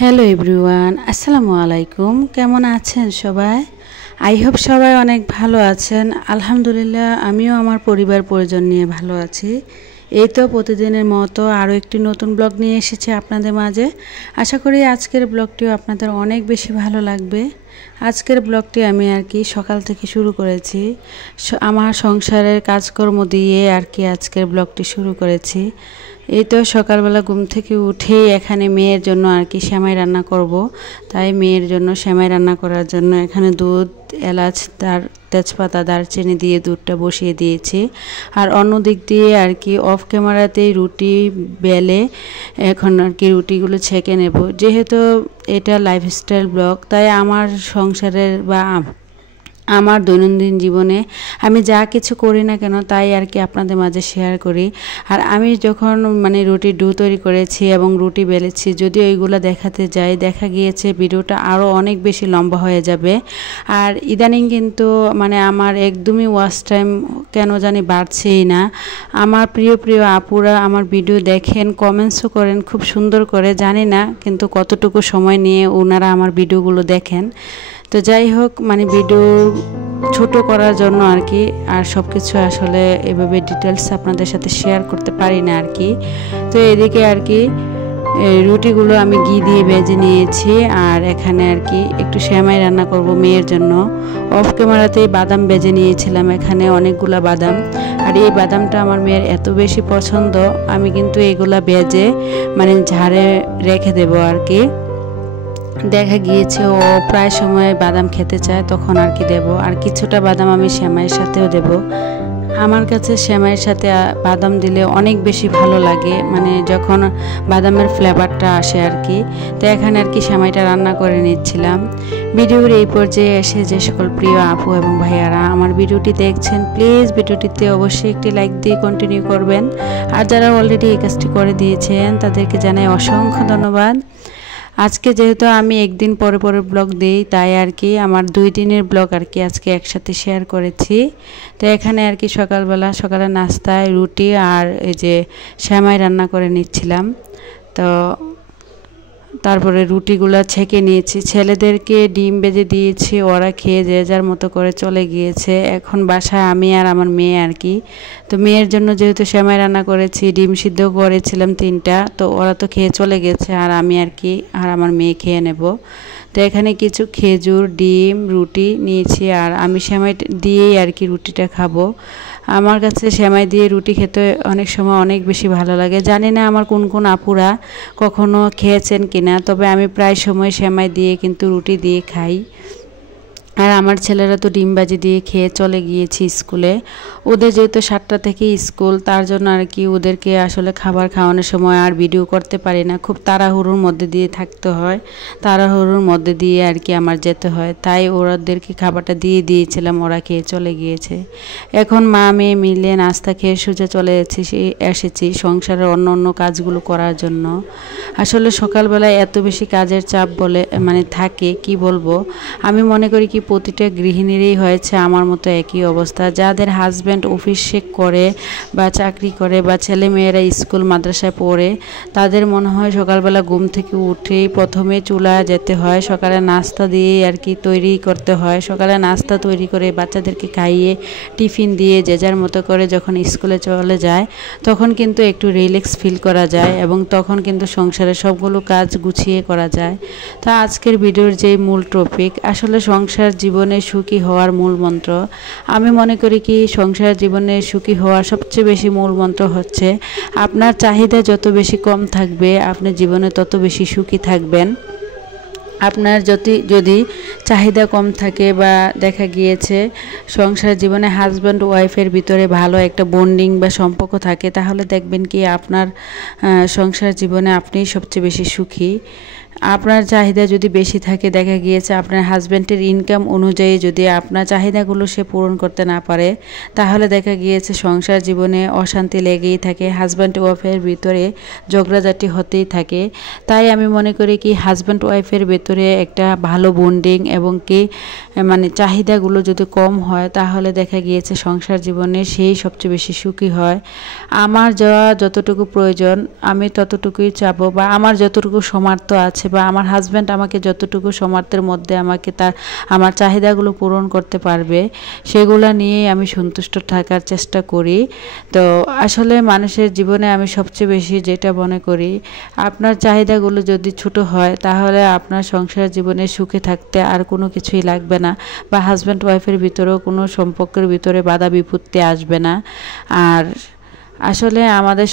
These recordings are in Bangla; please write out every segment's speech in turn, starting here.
হ্যালো এভরিওয়ান, আসসালামু আলাইকুম। কেমন আছেন সবাই? আই হোপ সবাই অনেক ভালো আছেন। আলহামদুলিল্লাহ, আমিও আমার পরিবার পরিজন নিয়ে ভালো আছি। এই তো প্রতিদিনের মতো আরও একটি নতুন ব্লগ নিয়ে এসেছি আপনাদের মাঝে। আশা করি আজকের ব্লগটিও আপনাদের অনেক বেশি ভালো লাগবে। আজকের ব্লগটি আমি সকাল থেকে শুরু করেছি। আমার সংসারের কাজকর্ম দিয়ে আজকের ব্লগটি শুরু করেছি। এই তো সকালবেলা ঘুম থেকে উঠেই এখানে মেয়ের জন্য সেমাই রান্না করব। তাই মেয়ের জন্য সেমাই রান্না করার জন্য এখানে দুধ, এলাচ, তেজপাতা, দারচিনি দিয়ে দুধটা বসিয়ে দিয়েছি। আর অন্য দিক দিয়ে অফ ক্যামেরাতেই রুটি বেলে এখন রুটিগুলো ছেঁকে নেব। যেহেতু এটা লাইফস্টাইল ব্লগ, তাই আমার সংসারের বা আমার দৈনন্দিন জীবনে আমি যা কিছু করি না কেন তাই আপনাদের মাঝে শেয়ার করি। আর আমি যখন রুটির ডো তৈরি করেছি এবং রুটি বেলেছি, যদি ওইগুলো দেখাতে যাই, দেখা গিয়েছে ভিডিওটা আরও অনেক বেশি লম্বা হয়ে যাবে। আর ইদানিং কিন্তু আমার একদমই ওয়াচ টাইম কেন জানি বাড়ছেই না। আমার প্রিয় প্রিয় আপুরা আমার ভিডিও দেখেন, কমেন্টসও করেন খুব সুন্দর করে, জানি না কিন্তু কতটুকু সময় নিয়ে ওনারা আমার ভিডিওগুলো দেখেন। তো যাই হোক, ভিডিও ছোট করার জন্য আর সব কিছু আসলে এভাবে ডিটেলস আপনাদের সাথে শেয়ার করতে পারি না তো এদিকে রুটিগুলো আমি ঘি দিয়ে ভেজে নিয়েছি। আর এখানে একটু সেমাই রান্না করব মেয়ের জন্য। অফ ক্যামেরাতেই বাদাম ভেজে নিয়েছিলাম, এখানে অনেকগুলা বাদাম। আর এই বাদামটা আমার মেয়ের এত বেশি পছন্দ, আমি কিন্তু এগুলা ভেজে ঝাড়ে রেখে দেবো দেখা গিয়েছে ও প্রায় সময় বাদাম খেতে চায়, তখন দেব। আর কিছুটা বাদাম আমি সেমাইয়ের সাথেও দেব। আমার কাছে সেমাইয়ের সাথে বাদাম দিলে অনেক বেশি ভালো লাগে, যখন বাদামের ফ্লেভারটা আসে তো এখানে সেমাইটা রান্না করে নিচ্ছিলাম। ভিডিওর এই পর্যায়ে এসে যে সকল প্রিয় আপু এবং ভাইয়ারা আমার ভিডিওটি দেখছেন, প্লিজ ভিডিওটিতে অবশ্যই একটি লাইক দিয়ে কন্টিনিউ করবেন। আর যারা অলরেডি এই কাজটি করে দিয়েছেন তাদেরকে জানাই অসংখ্য ধন্যবাদ। আজকে যেহেতু আমি একদিন পরে পরে ব্লগ দিই, তাই আমার 2 দিনের ব্লগ আজকে একসাথে শেয়ার করেছি। তো এখানে সকালে নাস্তায় রুটি আর এই যে সেমাই রান্না করে নিচ্ছিলাম। তো তারপরে রুটিগুলো ছেঁকে নিয়েছি, ছেলেদেরকে ডিম ভেজে দিয়েছি, ওরা খেয়ে যে যার মতো করে চলে গিয়েছে। এখন বাসায় আমি আর আমার মেয়ে তো মেয়ের জন্য যেহেতু সেমাই রান্না করেছি, ডিম সিদ্ধ করেছিলাম 3টা, তো ওরা তো খেয়ে চলে গেছে। আর আমি আর আমার মেয়ে খেয়ে নেব। তো এখানে কিছু খেজুর, ডিম, রুটি নিয়েছি। আর আমি সেমাই দিয়েই রুটিটা খাবো। আমার কাছে সেমাই দিয়ে রুটি খেতে অনেক সময় অনেক বেশি ভালো লাগে। জানি না আমার কোন কোন আপুরা কখনো খেয়েছেন কিনা, তবে আমি প্রায় সময় সেমাই দিয়ে কিন্তু রুটি দিয়ে খাই। আর আমার ছেলেরা তো ডিম ভাজি দিয়ে খেয়ে চলে গিয়েছে স্কুলে। ওদের যেহেতু 7টা থেকে স্কুল, তার জন্য ওদেরকে আসলে খাবার খাওয়ানোর সময় আর ভিডিও করতে পারি না, খুব তাড়াহুড়োর মধ্যে দিয়ে থাকতে হয়, তাড়াহুড়োর মধ্যে দিয়ে আমার যেতে হয়। তাই ওদেরকে খাবারটা দিয়ে দিয়েছিলাম, ওরা খেয়ে চলে গিয়েছে। এখন মা মেয়ে মিলে নাস্তা খেয়ে সোজা চলে এসেছি সংসারের অন্য অন্য কাজগুলো করার জন্য। আসলে সকালবেলায় এত বেশি কাজের চাপ থাকে, কি বলবো। আমি মনে করি প্রতিটা গৃহিণীরই হয়েছে আমার মতো একই অবস্থা। যাদের হাজব্যান্ড অফিসে করে বা চাকরি করে বা ছেলে মেয়েরা স্কুল মাদ্রাসায় পড়ে, তাদের মনে হয় সকালবেলা ঘুম থেকে উঠেই প্রথমে চুলা যেতে হয়, সকালে নাস্তা দিয়ে তৈরি করতে হয়। সকালে নাস্তা তৈরি করে বাচ্চাদেরকে খাইয়ে টিফিন দিয়ে যে যার মতো করে যখন স্কুলে চলে যায়, তখন কিন্তু একটু রিল্যাক্স ফিল করা যায় এবং তখন কিন্তু সংসারের সবগুলো কাজ গুছিয়ে করা যায়। তা আজকের ভিডিওর যে মূল টপিক, আসলে সংসার জীবনে সুখী হওয়ার মূল মন্ত্র। আমি মনে করি সংসার জীবনে সুখী হওয়ার সবচেয়ে বেশি মূল মন্ত্র হচ্ছে আপনার চাহিদা যত বেশি কম থাকবে, আপনি জীবনে তত বেশি সুখী থাকবেন। আপনার যদি চাহিদা কম থাকে বা দেখা গিয়েছে সংসার জীবনে হাজব্যান্ড ওয়াইফের ভিতরে ভালো একটা বন্ডিং বা সম্পর্ক থাকে, তাহলে দেখবেন আপনার সংসার জীবনে আপনিই সবচেয়ে বেশি সুখী। আপনার চাহিদা যদি বেশি থাকে, দেখা গিয়েছে আপনার হাজব্যান্ডের ইনকাম অনুযায়ী যদি আপনার চাহিদাগুলো সে পূরণ করতে না পারে, তাহলে দেখা গিয়েছে সংসার জীবনে অশান্তি লেগেই থাকে, হাজব্যান্ড ওয়াইফের ভিতরে ঝগড়াঝাটি হতেই থাকে। তাই আমি মনে করি হাজব্যান্ড ওয়াইফের ভেতরে একটা ভালো বন্ডিং এবং চাহিদাগুলো যদি কম হয়, তাহলে দেখা গিয়েছে সংসার জীবনে সেই সবচেয়ে বেশি সুখী হয়। আমার যতটুকু প্রয়োজন আমি ততটুকুই চাবো, বা আমার যতটুকু সামর্থ্য আছে বা আমার হাজব্যান্ড আমাকে যতটুকু সামর্থ্যের মধ্যে আমাকে আমার চাহিদাগুলো পূরণ করতে পারবে সেগুলো নিয়েই আমি সন্তুষ্ট থাকার চেষ্টা করি। তো আসলে মানুষের জীবনে আমি সবচেয়ে বেশি যেটা মনে করি, আপনার চাহিদাগুলো যদি ছোট হয় তাহলে আপনার সংসার জীবনে সুখে থাকতে আর কোনো কিছুই লাগবে না, বা হাজব্যান্ড ওয়াইফের ভিতরেও কোনো সম্পর্কের ভিতরে বাধা বিপত্তি আসবে না। আর আসলে আমাদের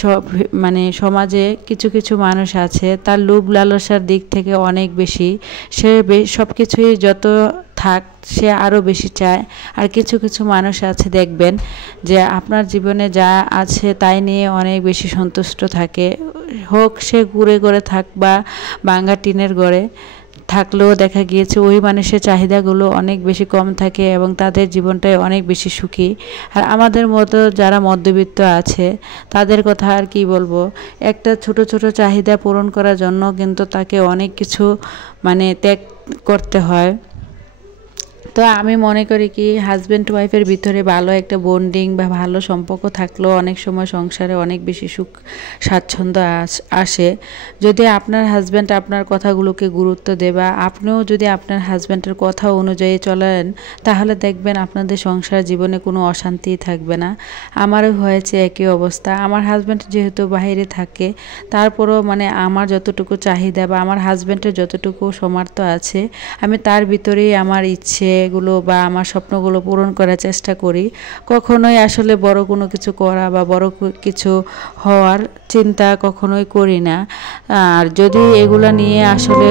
সমাজে কিছু কিছু মানুষ আছে তার লোভ লালসার দিক থেকে অনেক বেশি, সে সব কিছুই যত থাক সে আরও বেশি চায়। আর কিছু কিছু মানুষ আছে দেখবেন যে আপনার জীবনে যা আছে তাই নিয়ে অনেক বেশি সন্তুষ্ট থাকে, হোক সে কুঁড়ে ঘরে থাক বা ভাঙা টিনের ঘরে থাকলেও দেখা গিয়েছে ওই মানুষের চাহিদাগুলো অনেক বেশি কম থাকে এবং তাদের জীবনটাই অনেক বেশি সুখী। আর আমাদের মতো যারা মধ্যবিত্ত আছে তাদের কথা আর কি বলবো, একটা ছোট ছোট চাহিদা পূরণ করার জন্য কিন্তু তাকে অনেক কিছু ত্যাগ করতে হয়। তো আমি মনে করি কি হাজব্যান্ড ওয়াইফের ভিতরে ভালো একটা বন্ডিং বা ভালো সম্পর্ক থাকলেও অনেক সময় সংসারে অনেক বেশি সুখ স্বাচ্ছন্দ্য আসে। যদি আপনার হাজব্যান্ড আপনার কথাগুলোকে গুরুত্ব দেয় বা আপনিও যদি আপনার হাজব্যান্ডের কথা অনুযায়ী চলেন তাহলে দেখবেন আপনাদের সংসার জীবনে কোনো অশান্তি থাকবে না। আমারও হয়েছে একই অবস্থা। আমার হাজব্যান্ড যেহেতু বাইরে থাকে তারপরও আমার যতটুকু চাহিদা বা আমার হাজব্যান্ডের যতটুকু সামর্থ্য আছে আমি তার ভিতরেই আমার ইচ্ছেগুলো বা আমার স্বপ্নগুলো পূরণ করার চেষ্টা করি। কখনোই আসলে বড় কোনো কিছু করা বা বড় কিছু হওয়ার চিন্তা কখনোই করি না। আর যদি এগুলো নিয়ে আসলে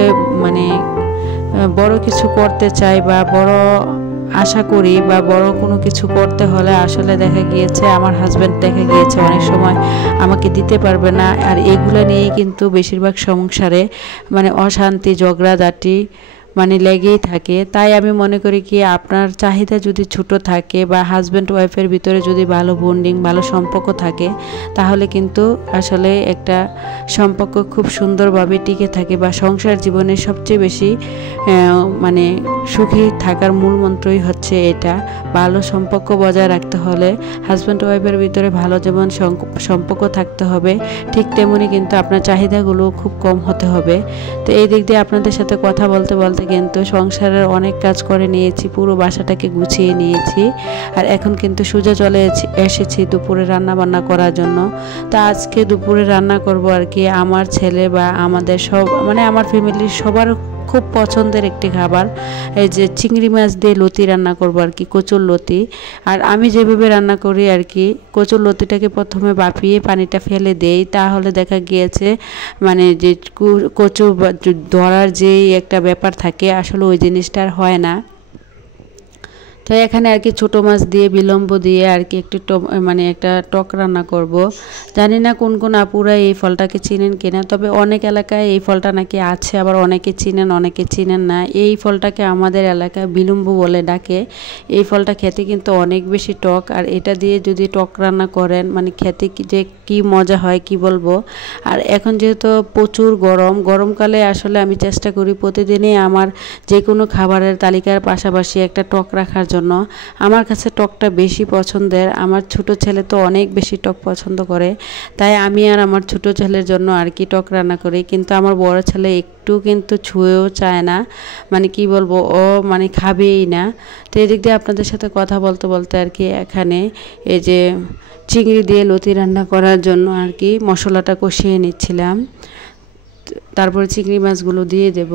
বড় কিছু করতে চাই বা বড় আশা করি বা বড় কোনো কিছু করতে হলে আসলে দেখা গিয়েছে আমার হাজব্যান্ড অনেক সময় আমাকে দিতে পারবে না। আর এগুলো নিয়েই কিন্তু বেশিরভাগ সংসারে অশান্তি ঝগড়াঝাটি লেগেই থাকে। তাই আমি মনে করি কি আপনার চাহিদা যদি ছোট থাকে বা হাজব্যান্ড ওয়াইফের ভিতরে যদি ভালো বন্ডিং ভালো সম্পর্ক থাকে তাহলে কিন্তু আসলে একটা সম্পর্ক খুব সুন্দরভাবে টিকে থাকে বা সংসার জীবনে সবচেয়ে বেশি সুখী থাকার মূল মন্ত্রই হচ্ছে এটা। ভালো সম্পর্ক বজায় রাখতে হলে হাজব্যান্ড ওয়াইফের ভিতরে ভালো যেমন সম্পর্ক থাকতে হবে ঠিক তেমনি কিন্তু আপনার চাহিদাগুলো খুব কম হতে হবে। তো এই দিক দিয়ে আপনাদের সাথে কথা বলতে বলতে কিন্তু সংসারের অনেক কাজ করে নিয়েছি, পুরো বাসাটাকে গুছিয়ে নিয়েছি। আর এখন কিন্তু সোজা চলে এসেছি দুপুরে রান্না বান্না করার জন্য। তা আজকে দুপুরে রান্না করব আর কি আমার ছেলে বা আমাদের সব আমার ফ্যামিলির সবার খুব পছন্দের একটি খাবার, এই যে চিংড়ি মাছ দিয়ে লতি রান্না করব আর কি, কচুর লতি। আর আমি যেভাবে রান্না করি আর কি, কচুর লতিটাকে প্রথমে বাপিয়ে পানিটা ফেলে দেই, তাহলে দেখা গিয়েছে যে কচু ধরার যেই একটা ব্যাপার থাকে আসলে ওই জিনিসটা আর হয় না। তো এখানে আর কি ছোটো মাছ দিয়ে বিলম্ব দিয়ে আর কি একটু একটা টক রান্না করব। জানি না কোন কোন আপুরা এই ফলটাকে চিনেন কিনা, তবে অনেক এলাকায় এই ফলটা নাকি আছে, আবার অনেকে চিনেন অনেকে চিনেন না। এই ফলটাকে আমাদের এলাকায় বিলম্ব বলে ডাকে। এই ফলটা খেতে কিন্তু অনেক বেশি টক, আর এটা দিয়ে যদি টক রান্না করেন খেতে যে কি মজা হয় কি বলবো। আর এখন যেহেতু প্রচুর গরমকালে আসলে আমি চেষ্টা করি প্রতিদিনই আমার যে কোনো খাবারের তালিকার পাশাপাশি একটা টক রাখার জন্য। আমার কাছে টকটা বেশি পছন্দের। আমার ছোট ছেলে তো অনেক বেশি টক পছন্দ করে, তাই আমি আর আমার ছোট ছেলের জন্য আর কি টক রান্না করি। কিন্তু আমার বড় ছেলে একটু কিন্তু ছুঁয়েও চায় না, কি বলবো, ও খাবেই না। তো এদিক দিয়ে আপনাদের সাথে কথা বলতে বলতে আর কি এখানে এই যে চিংড়ি দিয়ে লতি রান্না করার জন্য আর কি মশলাটা কষিয়ে নিচ্ছিলাম, তারপরে চিংড়ি মাছগুলো দিয়ে দেব।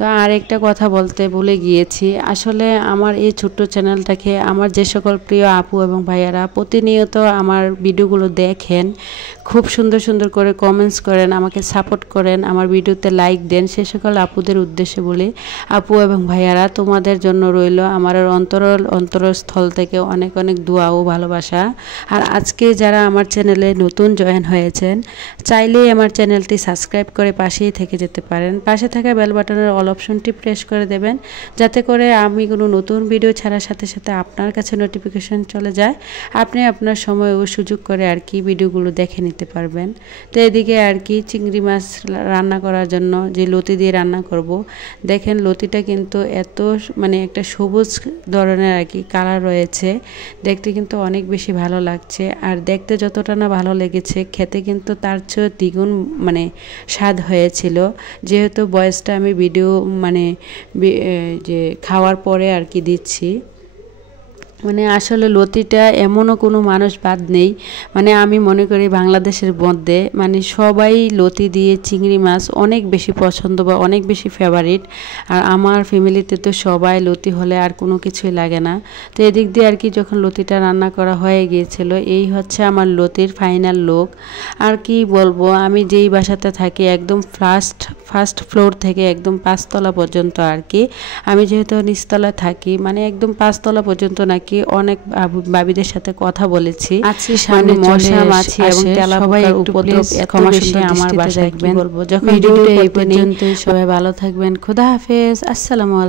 তো আর একটা কথা বলতে ভুলে গিয়েছি, আসলে আমার এই ছোট্ট চ্যানেলটাকে আমার যে সকল প্রিয় আপু এবং ভাইয়ারা প্রতিনিয়ত আমার ভিডিওগুলো দেখেন, খুব সুন্দর সুন্দর করে কমেন্টস করেন, আমাকে সাপোর্ট করেন, আমার ভিডিওতে লাইক দেন, সে সকল আপুদের উদ্দেশ্যে বলি, আপু এবং ভাইয়ারা তোমাদের জন্য রইল আমার অন্তরস্থল থেকে অনেক অনেক দোয়া ও ভালোবাসা। আর আজকে যারা আমার চ্যানেলে নতুন জয়েন হয়েছেন চাইলেই আমার চ্যানেলটি সাবস্ক্রাইব করে পাশেই থেকে যেতে পারেন। পাশে থাকা বেল বাটনের অল অপশনটি প্রেস করে দেবেন, যাতে করে আমি কোনো নতুন ভিডিও ছাড়ার সাথে সাথে আপনার কাছে নোটিফিকেশন চলে যায়, আপনি আপনার সময় ও সুযোগ করে আর কি ভিডিওগুলো দেখে নিতে নিতে পারবেন। তো এদিকে আর কি চিংড়ি মাছ রান্না করার জন্য যে লতি দিয়ে রান্না করব, দেখেন লতিটা কিন্তু এত মানে একটা সবুজ ধরনের আর কি কালার রয়েছে, দেখতে কিন্তু অনেক বেশি ভালো লাগছে। আর দেখতে যতটা না ভালো লেগেছে, খেতে কিন্তু তার চেয়ে দ্বিগুণ মানে স্বাদ হয়েছিল। যেহেতু বয়সটা আমি ভিডিও মানে যে খাওয়ার পরে আর কি দিচ্ছি, মানে আসলে লতিটা এমনও কোনো মানুষ বাদ নেই, মানে আমি মনে করি বাংলাদেশের মধ্যে মানে সবাই লতি দিয়ে চিংড়ি মাছ অনেক বেশি পছন্দ বা অনেক বেশি ফেভারিট। আর আমার ফ্যামিলিতে তো সবাই লতি হলে আর কোনো কিছুই লাগে না। তো এদিক দিয়ে আর কি যখন লতিটা রান্না করা হয়ে গিয়েছিল, এই হচ্ছে আমার লতির ফাইনাল লুক। আর কি বলবো, আমি যেই বাসাতে থাকি একদম ফার্স্ট ফ্লোর থেকে একদম 5 তলা পর্যন্ত আর কি, আমি যেহেতু নিচতলা থাকি, মানে একদম 5 তলা পর্যন্ত নাকি অনেক ভাবিদের সাথে কথা বলেছি। আছি সামনে মশা মাছি এবং তেলাপোকার উপদ্রব এত বেশি আমার বাসায়, কি বলবো। যখন ভিডিওটা এই পর্যন্তই, সবাই ভালো থাকবেন। খোদা হাফেজ, আসসালামু আলাইকুম।